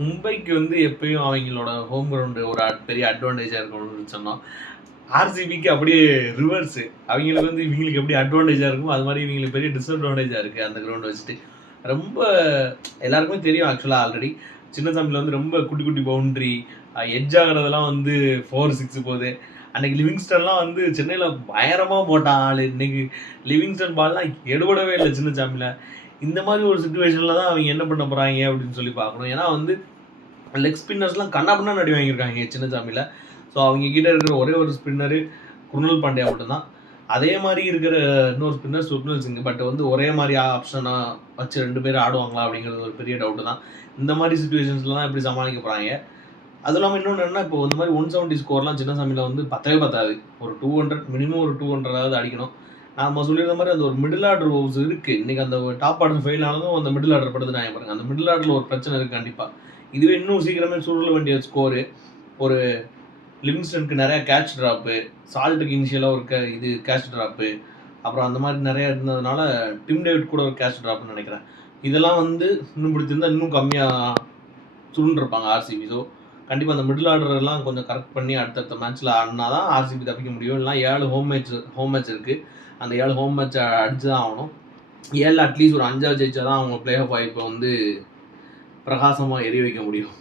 மும்பைக்கு வந்து எப்பயும் அவங்களோட ஹோம் கிரவுண்டு ஒரு பெரிய அட்வான்டேஜாக இருக்கணும்னு சொன்னோம். ஆர்சிபிக்கு அப்படியே ரிவர்ஸு. அவங்களுக்கு வந்து இவங்களுக்கு எப்படி அட்வான்டேஜாக இருக்கும் அது மாதிரி இவங்களுக்கு பெரிய டிஸ்அட்வான்டேஜாக இருக்குது அந்த கிரவுண்டை வச்சுட்டு. ரொம்ப எல்லாருக்குமே தெரியும் ஆக்சுவலாக ஆல்ரெடி. சின்னசாமியில் வந்து ரொம்ப குட்டி குட்டி பவுண்ட்ரி எட்ஜ் ஆகிறதெல்லாம் வந்து 4-6 போகுது. அன்னைக்கு லிவிங்ஸ்டன்லாம் வந்து சென்னையில் பயங்கரமாக போட்டான் ஆள். இன்னைக்கு லிவிங்ஸ்டன் பால்லாம் எடுபடவே இல்லை சின்னசாமியில். இந்த மாதிரி ஒரு சுச்சுவேஷனில் தான் அவங்க என்ன பண்ண போகிறாங்க அப்படின்னு சொல்லி பார்க்கணும். ஏன்னா வந்து லெக் ஸ்பின்னர்ஸ்லாம் கண்ணாபின்னா நடி வாங்கியிருக்காங்க சின்னசாமியில். ஸோ அவங்க கிட்ட இருக்கிற ஒரே ஒரு ஸ்பின்னரு குருணல் பாண்டியா மட்டும்தான். அதே மாதிரி இருக்கிற இன்னொரு ஸ்பின்னர் சுப்னல் சிங். பட் வந்து ஒரே மாதிரி ஆப்ஷனாக வச்சு 2 பேர் ஆடுவாங்களா அப்படிங்கிறது ஒரு பெரிய டவுட்டு தான். இந்த மாதிரி சுச்சுவேஷன்ஸில் தான் எப்படி சமாளிக்க போகிறாங்க. அதுவும் இல்லாமல் இன்னொன்று என்னன்னா, இப்போ இந்த மாதிரி 170 ஸ்கோர்லாம் சின்னசாமியில் வந்து பத்தவே பத்தாது. ஒரு 200 மினிமம் ஒரு 200 அடிக்கணும். நம்ம சொல்லியிருந்த மாதிரி அந்த ஒரு மிடில் ஆர்டர் ஓவர்ஸ் இருக்குது. இன்றைக்கி அந்த டாப் ஆர்டர் ஃபெயில் ஆனதும் அந்த மிடில் ஆர்டர் படுத்து நான் பாருங்க. அந்த மிடில் ஆர்டரில் ஒரு பிரச்சனை இருக்குது கண்டிப்பாக. இதுவே இன்னும் சீக்கிரமே சுருள வேண்டிய ஸ்கோரு. ஒரு லிவிங்ஸ்டனுக்கு நிறையா கேட்ச் ட்ராப்பு, சால்ட்டுக்கு இனிஷியலாக ஒரு கேட்ச் ட்ராப்பு, அப்புறம் அந்த மாதிரி நிறையா இருந்ததுனால டிம் டேவிட் கூட ஒரு கேட்ச் ட்ராப்னு நினைக்கிறேன். இதெல்லாம் வந்து இன்னும் பிடிச்சிருந்தா இன்னும் கம்மியாக சுருண்டிருப்பாங்க ஆர்சிபி. ஸோ கண்டிப்பாக அந்த மிடில் ஆர்டரெல்லாம் கொஞ்சம் கரெக்ட் பண்ணி அடுத்தடுத்த மேட்ச்சில் ஆடினா தான் ஆர்சிபி தப்பிக்க முடியும். இல்லைனா 7 ஹோம் மேட்ச் இருக்குது. அந்த 7 ஹோம் மேட்ச்சை அடிச்சு தான் ஆகணும். 7 அட்லீஸ்ட் ஒரு 5 ஜெயிச்சா தான் அவங்க பிளே ஆஃப் வாய்ப்பை வந்து பிரகாசமாக எரிய வைக்க முடியும்.